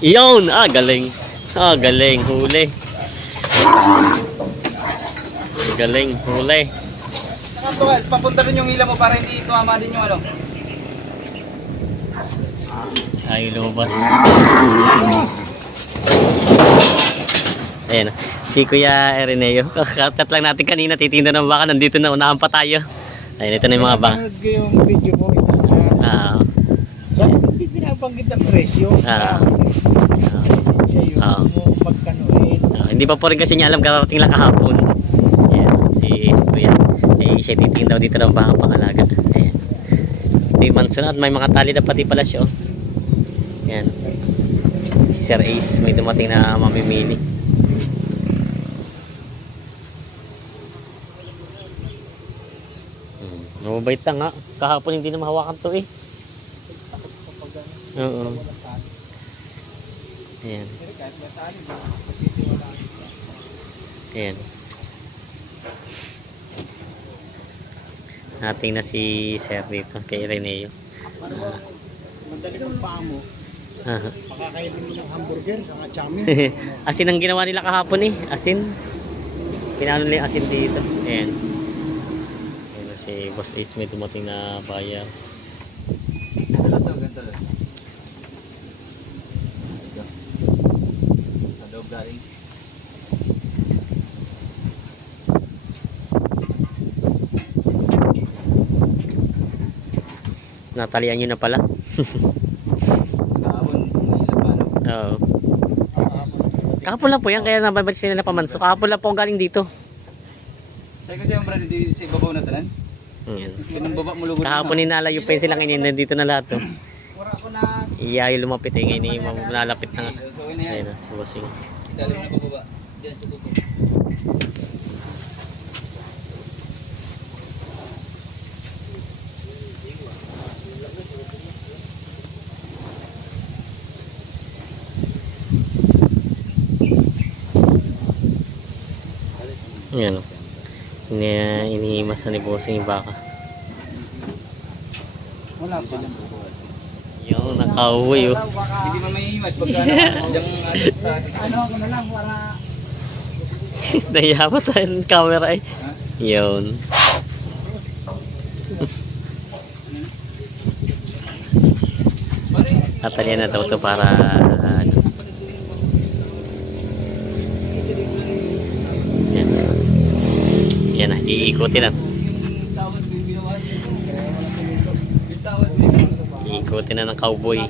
Iyon! Ah, galing. Ah, galing. Huli. Galing. Huli. Papunta rin yung ila mo para hindi tumama din yung ano. Ay, lumabas. Ayan. Si Kuya Erineo. Kakat lang natin kanina. Titinda ng baka. Nandito na. Unahan pa tayo. Ayun, ito na yung mga baka. Pinapanood ko yung video mo, ito naman. Ah. Sabi ko, hindi pinabanggit ang presyo. Siya yung magkanuhin. Hindi pa po rin kasi niya alam. Karating lang kahapon. Ayan. Si Kuya. Eh, siya titinda dito ng baka pangalaga. Ayan. Ito yung mansion. At may mga tali na pati pala siya. Ayan. Si Sir Ace. May dumating na mamimili. Mabait lang nga. Kahapon hindi na mahawakan to eh. Oo. Ayan. Ayan. Nating na si Sir dito kay Reneo. Madali kang paa mo. Makakainin mo ng hamburger, saka chowmin. Asin ang ginawa nila kahapon eh. Asin. Pinano nila yung asin dito. Ayan. Ayan si Boss Ace may dumating na buyer. Ganito lang. Sa loob galing. Natalian nyo na pala. Kahapon, ilan pa ano? Oo. Kahapon lang po yan. Kaya nababalik sila na pamanso. Kahapon lang po ang galing dito. Sa'yo kasi yung brand di sa ibabaw na tanan. Ayan. Yung baba mo lugod. Kahapon ninalayo pa yun silang nandito na lahat. Oh. Wala ko na. Iyayo lumapit eh. Ngayon nalapit na nga. So yun na yan. Ayan na, si Bossing. Idali mo na pababa. Diyan sa tubo. Ayan o. Inihimas na ni Bossing yung baka. Wala pa. Yung nakauwi oh. Hindi man may himas pagka diyan atas tatis. Ano ako na lang para Nahiya pa sa camera eh. Yun. Tatalian na daw ito para ano. Yan. Yan na, iikutin na. Iikutin na ng cowboy.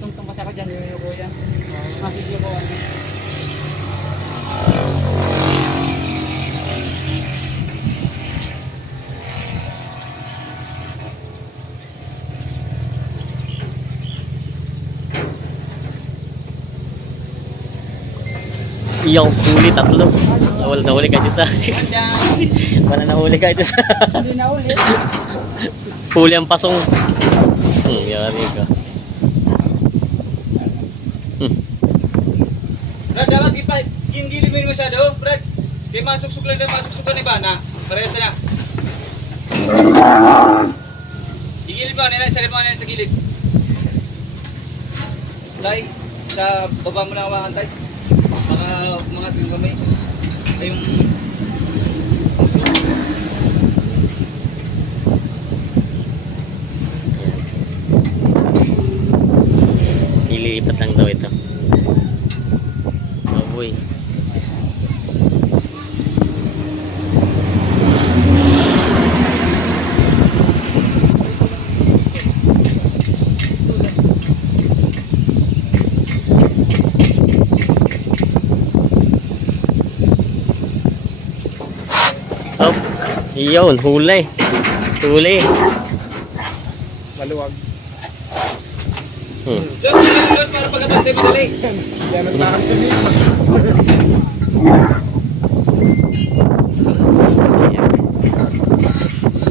Yung huli tatlo. Wala na huli kahit isa. Wala na huli kahit isa. Hindi na ulit. Huli ang pasong. Yari ka. Brad, dapat gilid mo yun masyado, Brad. Kaya masuksuk lang na masuksuk ni Bana. Parehas na. Igilid mo, sagad mo sa gilid. Tay, sa baba mo lang hawakan, Tay. Mga tingin kamay. Ay yung... Ilipat lang daw ito. Cowboy. Oh, iyon, huli. Huli. Maluwag. Los, para pagkabante madali. Yan ang lakas sa nito.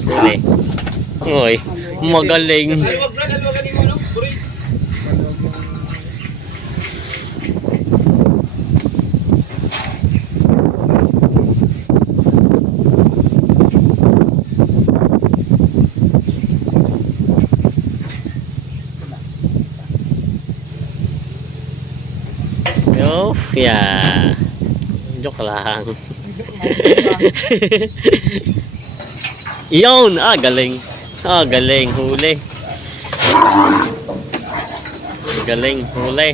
Huli. Oy, magaling. Aluwag, Brad, aluwag ka mo, no? Buray. Oh, yeah. Joke lang. Iyon! Galing. Galing. Huli. Galing. Huli.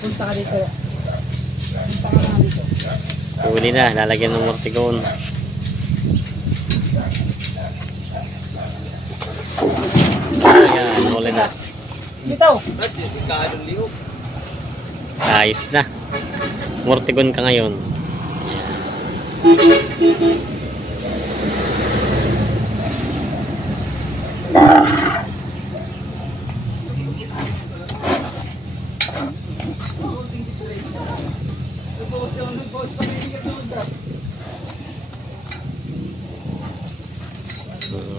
Punta ka dito. Punta ka na dito. Huli na. Lalagyan ng mortigon. Ayan. Huli na. Bitaw! Brad, ikadong liog. Ayos na. Mortigon ka ngayon.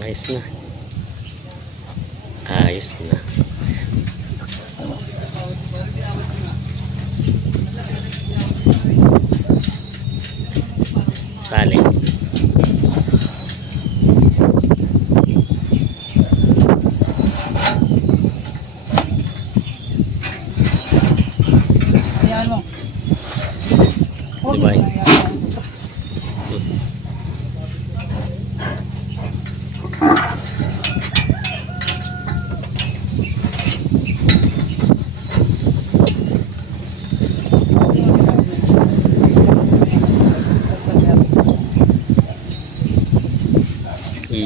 Ayos na. Ayos na. Tali. Ayan mo. Diba?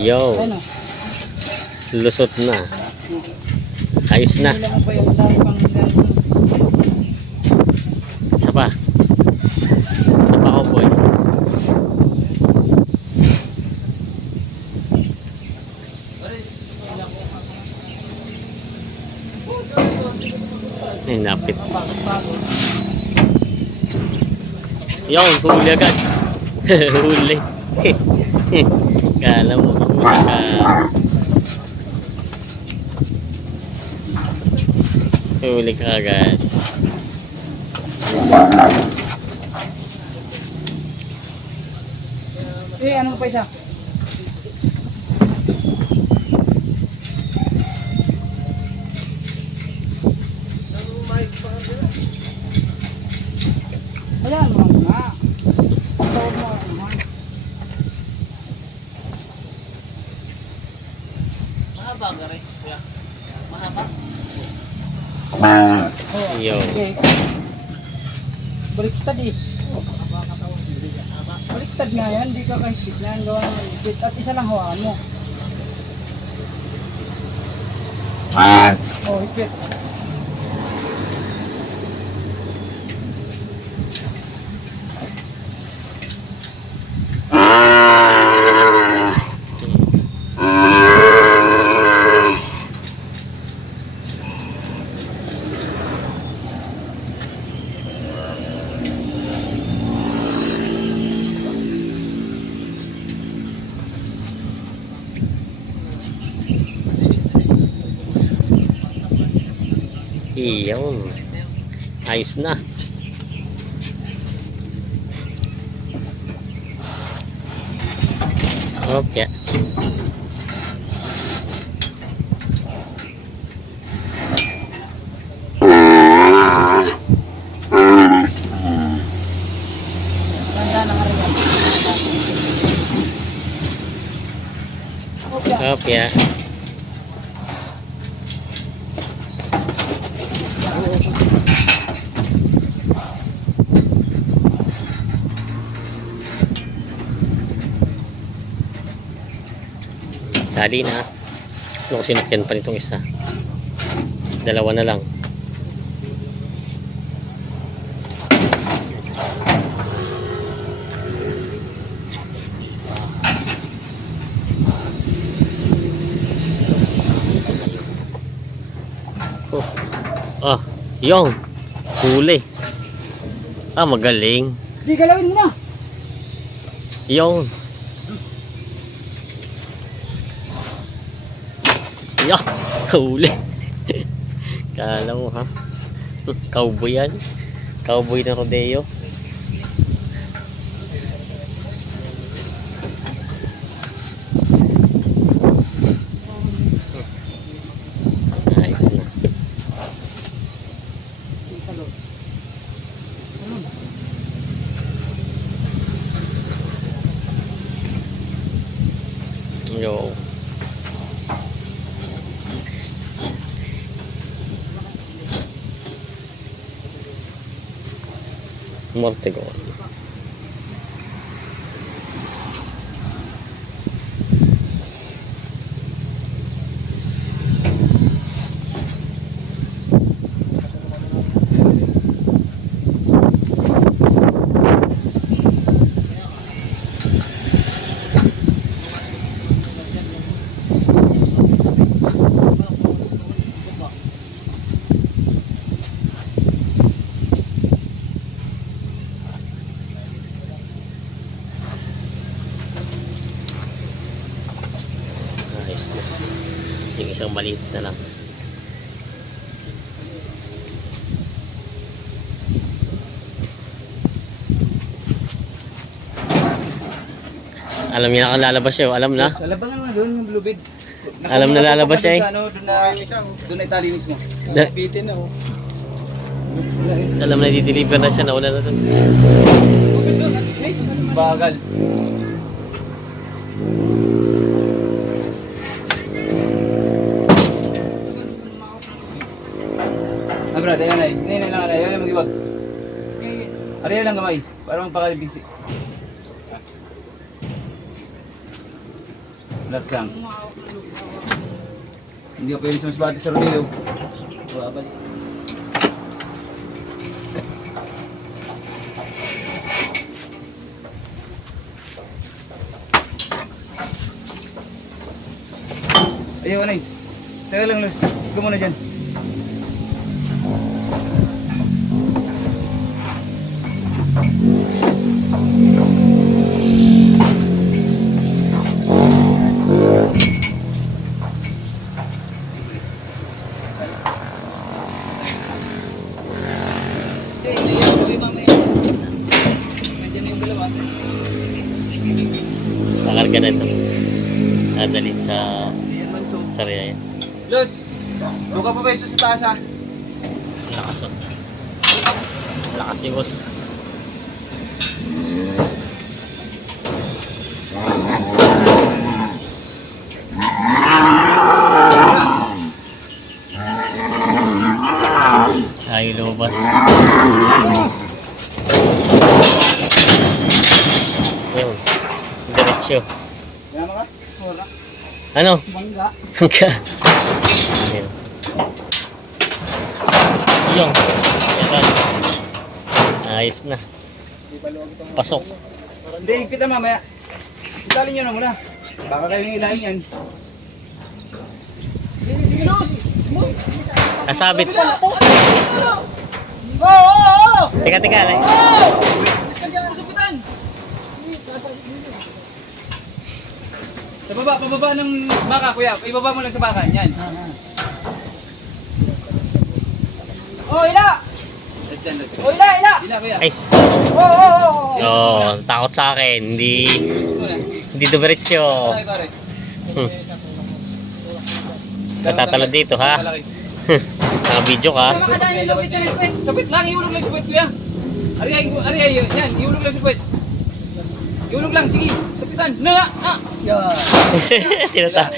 Yo. Ano? Lusot na. Ayos na. Hindi lang pa yung dami pang Isa pa. Isa pa, oh boy. Ay, napit. Yung, huli agad. Huli. Kala mo, huli ka. Huli ka agad. ano pa isa? Ayan mo nga. Tawag mo naman. Mahaba ka rin, kuya. Mahaba. Yo. Okay. Baliktad eh. Baliktad nga yan, hindi ka kahit yan. Gawa ng maligit. At isa lang hawakan mo. Oh, hipit. Iyon. Ayos na. Okay. Tanda na nga rin yan. Okay. Tali na. Ano ko sinakyan pa nitong isa? Dalawa na lang. Oh. Yung. Huli. Magaling. Di galawin mo na. Yung. Yo, huli. Kala mo ha? Cowboy yan. Cowboy na rodeo. Nice na. Mortegon. Ayos na. Yung isang maliit na lang. Alam niya na kung lalabas siya. Alam na. Sa labangan mo doon yung blue bid. Alam na lalabas siya eh. Sa ano, doon na itali mismo. Da- Bitin na oh. Alam na di-deliver na siya. Nauna na doon. Bagal. Ah, brad, ayan ay. Ngayon lang ay. Ayan mag-iwag. Ariya lang gamay. Para magpakalibisi. Relax lang. Hindi ko pwede sumasbati sa rodeo. Babalik. Ayaw, anay. Teka lang, Luz. Ikaw muna dyan. Nandiyan na yung dalawa. Pakarga na ito. Dadalhin sa Hindi yan man, so. Sariaya. Luz, doon ka pa ba sa taas ha? Lakas o. Lakas si boss. Ay, lumabas. Yun. Diretso. Kaya ka? Wala. Ano? Bangga. Ayun. Yung. Yan. Ayos na. Pasok. Hindi, higpit na mamaya. Italin nyo na muna. Baka kayo yung ilahin yan. Sige, Luz! Nasabit. Oo! Teka, teka. Supitan! Sa baba, pababa ng baka, kuya. Ibaba mo lang sa baka. Yan. Oh, ila! Yes, yan, Luz. Oh, ila, ila! Ila, kuya. Nice. Oh. Oh, takot sa akin. Hindi Luz muna. diretso. Malaki, pare. Natatalad dito ha. Malaki. Naka-video ka. Makadaan yung lupit sa lupit. Sapit lang, iulog lang sa puwet, kuya. Ariay, yan, iulog lang sa puwet. Iulog lang, sige. Sapitan. Na! Tinata.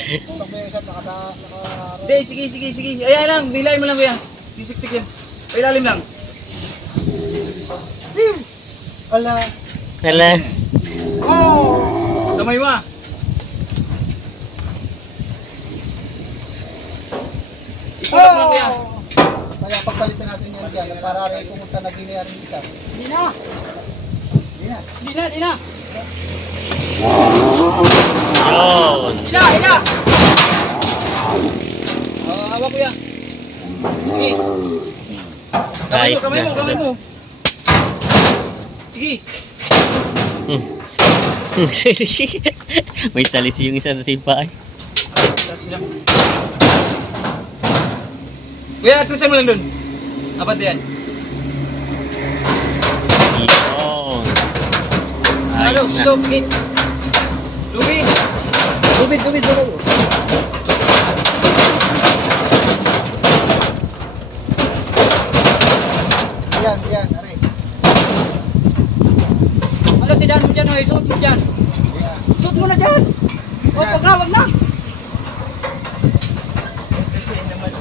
Hindi, sige. Ayan lang, bilayin mo lang, kuya. Sisiksik yan. Pailalim lang. Ala. Hala. Kamay mo ah. Ikulog mo lang, kuya. Kaya pagpalitan natin yan dyan, para rin pumunta na gini rin isa. Di na! Hindi na. Di na! Yun. Ila, ila! Hawak, kuya. Sige. Nice Kamay na. mo. Sige. May salisi yung isa sa simpa ay. Taas lang. Kuya, atrasan mo lang dun. Apat yan. Yun. Ano? Ayos na. So, gate. Lubid. Lubid. Yan, are. Ano, sidan mo dyan, suot mo dyan. Suot mo na dyan! O, pagkawag na!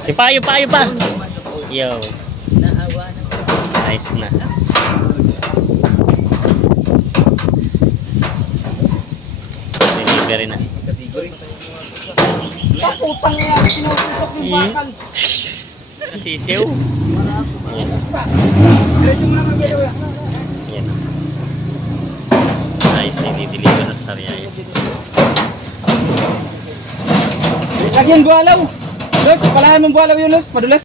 Yung pa. Yo. Nice na. category na. Category. Putang nga, sinusutok yung bakal. Sisiw. Ayan. Diretso mo naman kayo. Ayan. Ayos na i-deliver na sa area. Ayan. Lagyan buwalaw. Los, palahan mong buwalaw yun, Los. Padulas.